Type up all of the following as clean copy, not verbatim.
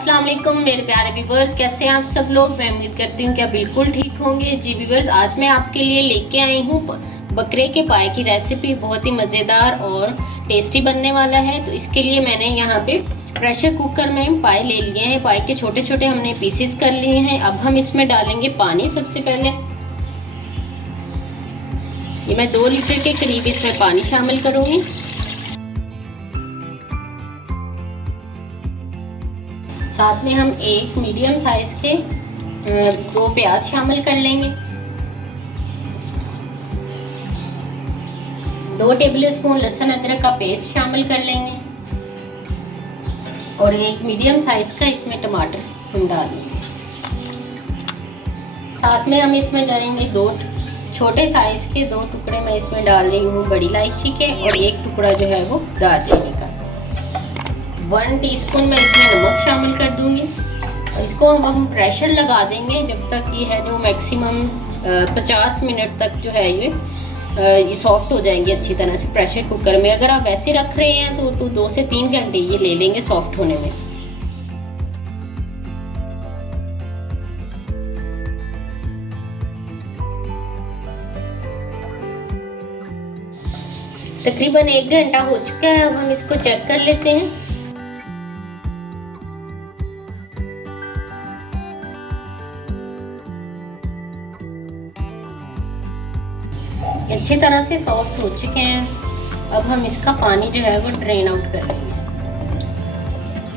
अस्सलाम वालेकुम मेरे प्यारे व्यूवर्स, कैसे हैं आप सब लोग। मैं उम्मीद करती हूँ कि आप बिल्कुल ठीक होंगे। जी व्यूवर्स, आज मैं आपके लिए लेके आई हूँ बकरे के पाए की रेसिपी। बहुत ही मज़ेदार और टेस्टी बनने वाला है। तो इसके लिए मैंने यहाँ पे प्रेशर कुकर में पाए ले लिए हैं। पाए के छोटे छोटे हमने पीसेस कर लिए हैं। अब हम इसमें डालेंगे पानी। सबसे पहले ये मैं 2 लीटर के करीब इसमें पानी शामिल करूँगी। साथ में हम एक मीडियम साइज के 2 प्याज शामिल कर लेंगे। 2 टेबलस्पून लहसुन अदरक का पेस्ट शामिल कर लेंगे और एक मीडियम साइज का इसमें टमाटर हम डालेंगे। साथ में हम इसमें डालेंगे 2 छोटे साइज के 2 टुकड़े मैं इसमें डाल रही हूँ बड़ी इलायची के और 1 टुकड़ा जो है वो दालचीनी का। 1 टीस्पून मैं इसमें नमक शामिल कर दूंगी और इसको हम प्रेशर लगा देंगे जब तक ये है जो मैक्सिमम 50 मिनट तक जो है ये सॉफ्ट हो जाएंगे अच्छी तरह से प्रेशर कुकर में। अगर आप वैसे रख रहे हैं तो 2 से 3 घंटे ये ले लेंगे सॉफ्ट होने में। तकरीबन 1 घंटा हो चुका है। अब हम इसको चेक कर लेते हैं। अच्छी तरह से सॉफ्ट हो चुके हैं। अब हम इसका पानी जो है वो ड्रेन आउट कर लेंगे।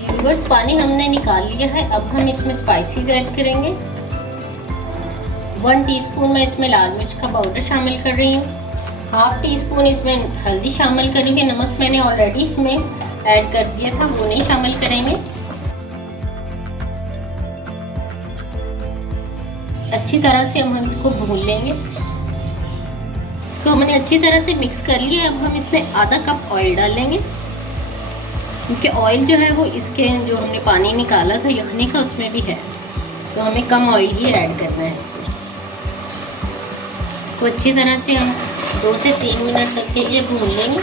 व्यूअर्स, पानी हमने निकाल लिया है। अब हम इसमें स्पाइसेस ऐड करेंगे। 1 टीस्पून मैं इसमें लाल मिर्च का पाउडर शामिल कर रही हूँ। 1/2 टीस्पून इसमें हल्दी शामिल करेंगे। नमक मैंने ऑलरेडी इसमें ऐड कर दिया था, वो नहीं शामिल करेंगे। अच्छी तरह से हम इसको भून लेंगे। तो हमने अच्छी तरह से मिक्स कर लिया। अब हम इसमें आधा कप ऑयल डालेंगे क्योंकि ऑयल जो है वो इसके जो हमने पानी निकाला था यखनी का उसमें भी है, तो हमें कम ऑयल ही ऐड करना है इसमें। इसको अच्छी तरह से हम 2 से 3 मिनट तक के लिए भून लेंगे।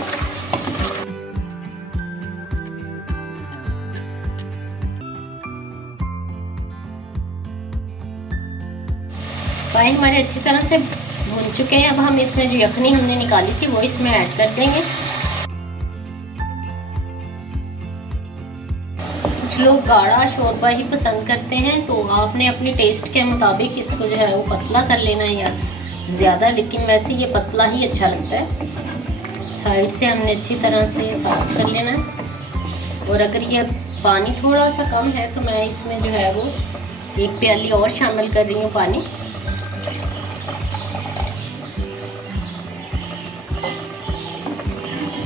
पाए हमारे अच्छी तरह से भून चुके हैं। अब हम इसमें जो यखनी हमने निकाली थी वो इसमें ऐड कर देंगे। कुछ लोग गाढ़ा शोरबा ही पसंद करते हैं, तो आपने अपने टेस्ट के मुताबिक इसको जो है वो पतला कर लेना है या ज़्यादा, लेकिन वैसे ये पतला ही अच्छा लगता है। साइड से हमने अच्छी तरह से साफ कर लेना है। और अगर ये पानी थोड़ा सा कम है तो मैं इसमें जो है वो 1 प्याली और शामिल कर रही हूँ पानी।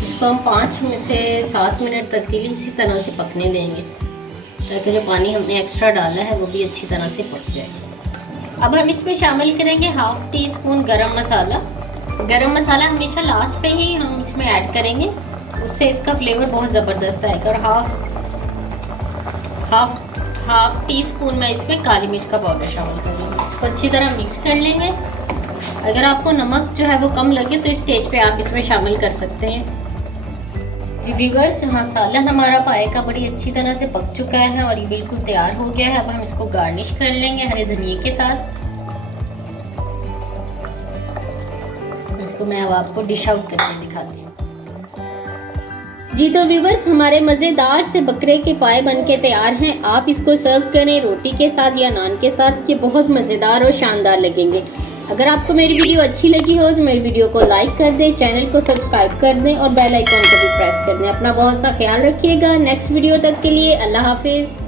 इसको हम 5 से 7 मिनट तक के लिए इसी तरह से पकने देंगे ताकि जो पानी हमने एक्स्ट्रा डाला है वो भी अच्छी तरह से पक जाए। अब हम इसमें शामिल करेंगे 1/2 टीस्पून गरम मसाला। गरम मसाला हमेशा लास्ट पे ही हम इसमें ऐड करेंगे, उससे इसका फ्लेवर बहुत ज़बरदस्त आएगा। और हाफ टीस्पून मैं इसमें काली मिर्च का पाउडर शामिल करूँगी। इसको अच्छी तरह मिक्स कर लेंगे। अगर आपको नमक जो है वो कम लगे तो इस स्टेज पे आप इसमें शामिल कर सकते हैं। व्यूअर्स, मसाला हमारा पाए का बड़ी अच्छी तरह से पक चुका है और ये बिल्कुल तैयार हो गया है। अब हम इसको गार्निश कर लेंगे हरे धनिए के साथ। इसको मैं अब आपको डिश आउट करके दिखाती हूँ। जी तो व्यूअर्स, हमारे मज़ेदार से बकरे के पाए बनके तैयार हैं। आप इसको सर्व करें रोटी के साथ या नान के साथ, ये बहुत मज़ेदार और शानदार लगेंगे। अगर आपको मेरी वीडियो अच्छी लगी हो तो मेरी वीडियो को लाइक कर दें, चैनल को सब्सक्राइब कर दें और बेल आइकॉन को भी प्रेस कर दें। अपना बहुत सा ख्याल रखिएगा। नेक्स्ट वीडियो तक के लिए अल्लाह हाफिज़।